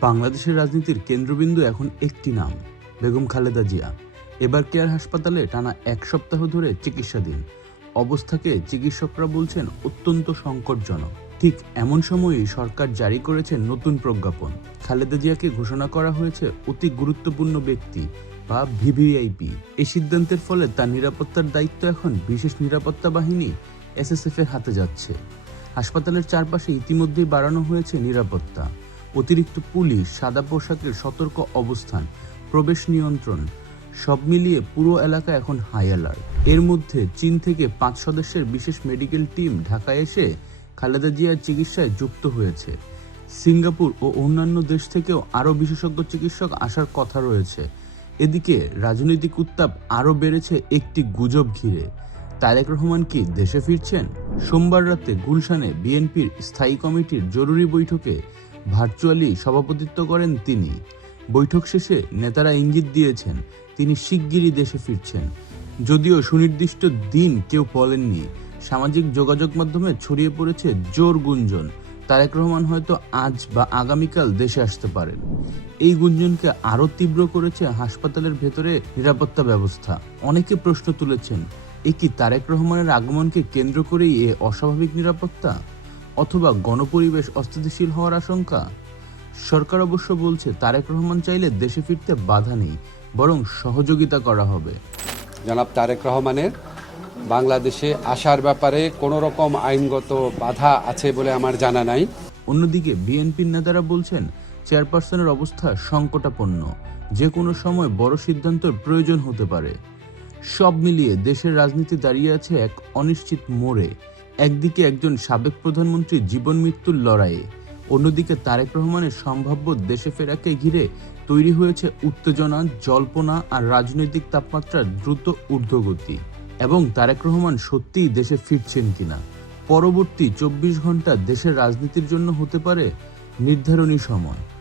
বাংলাদেশের রাজনীতির কেন্দ্রবিন্দু এখন একটি নাম, বেগম খালেদা জিয়া। এবার কেয়ার হাসপাতালে টানা এক সপ্তাহ ধরে চিকিৎসাধীন। অবস্থাকে চিকিৎসকরা বলছেন অত্যন্ত সংকটজনক। ঠিক এমন সময়েই সরকার জারি করেছে নতুন প্রজ্ঞাপন। খালেদা জিয়াকে ঘোষণা করা হয়েছে অতি গুরুত্বপূর্ণ ব্যক্তি বা ভিভিআইপি। এই সিদ্ধান্তের ফলে তার নিরাপত্তার দায়িত্ব এখন বিশেষ নিরাপত্তা বাহিনী এসএসএফ এর হাতে যাচ্ছে। হাসপাতালের চারপাশে ইতিমধ্যেই বাড়ানো হয়েছে নিরাপত্তা। অতিরিক্ত পুলিশ, সাদা পোশাকের সতর্ক অবস্থান, প্রবেশ নিয়ন্ত্রণ, সব মিলিয়ে পুরো এলাকা এখন হাই অ্যালার্ট এর মধ্যে চীন থেকে পাঁচ সদস্যের বিশেষ মেডিকেল টিম ঢাকায় এসে খালেদা জিয়ার চিকিৎসায় যুক্ত হয়েছে। সিঙ্গাপুর ও অন্যান্য দেশ থেকেও আরও বিশেষজ্ঞ চিকিৎসক আসার কথা রয়েছে। এদিকে রাজনৈতিক উত্তাপ আরও বেড়েছে একটি গুজব ঘিরে। তারেক রহমান কি দেশে ফিরছেন? সোমবার রাতে গুলশানে বিএনপির স্থায়ী কমিটির জরুরি বৈঠকে ভার্চুয়ালি সভাপতিত্ব করেন তিনি। বৈঠক শেষে নেতারা ইঙ্গিত দিয়েছেন, তিনি শিগগিরই দেশে ফিরছেন। যদিও সুনির্দিষ্ট দিন কেউ বলেননি, সামাজিক যোগাযোগ মাধ্যমে ছড়িয়ে পড়েছে জোর গুঞ্জন। তারেক রহমান হয়তো আজ বা আগামীকাল দেশে আসতে পারেন। এই গুঞ্জনকে আরও তীব্র করেছে হাসপাতালের ভেতরে নিরাপত্তা ব্যবস্থা। অনেকে প্রশ্ন তুলেছেন, এ কি তারেক রহমানের আগমনকে কেন্দ্র করেই এ অস্বাভাবিক নিরাপত্তা? অথবা গণপরিবেশ অস্থিতিশীল হওয়ার আশঙ্কা? সরকার অবশ্য বলছে তারেক রহমান চাইলে দেশে ফিরতে বাধা নেই বরং সহযোগিতা করা হবে। জনাব তারেক রহমানের বাংলাদেশে আসার ব্যাপারে কোনো রকম আইনগত বাধা আছে বলে আমার জানা নাই। অন্যদিকে বিএনপির নেতারা বলছেন চেয়ারপারসনের অবস্থা সংকটাপন্ন। যে কোনো সময় বড় সিদ্ধান্তের প্রয়োজন হতে পারে। সব মিলিয়ে দেশের রাজনীতি দাঁড়িয়ে আছে এক অনিশ্চিত মোড়ে। একদিকে একজন সাবেক প্রধানমন্ত্রীর জীবন মৃত্যুর লড়াইয়ে, অন্যদিকে তারেক রহমানের সম্ভাব্য দেশে ফেরাকে ঘিরে তৈরি হয়েছে উত্তেজনা, জল্পনা আর রাজনৈতিক তাপমাত্রার দ্রুত ঊর্ধ্বগতি। এবং তারেক রহমান সত্যিই দেশে ফিরছেন কিনা? পরবর্তী চব্বিশ ঘণ্টা দেশের রাজনীতির জন্য হতে পারে নির্ধারণী সময়।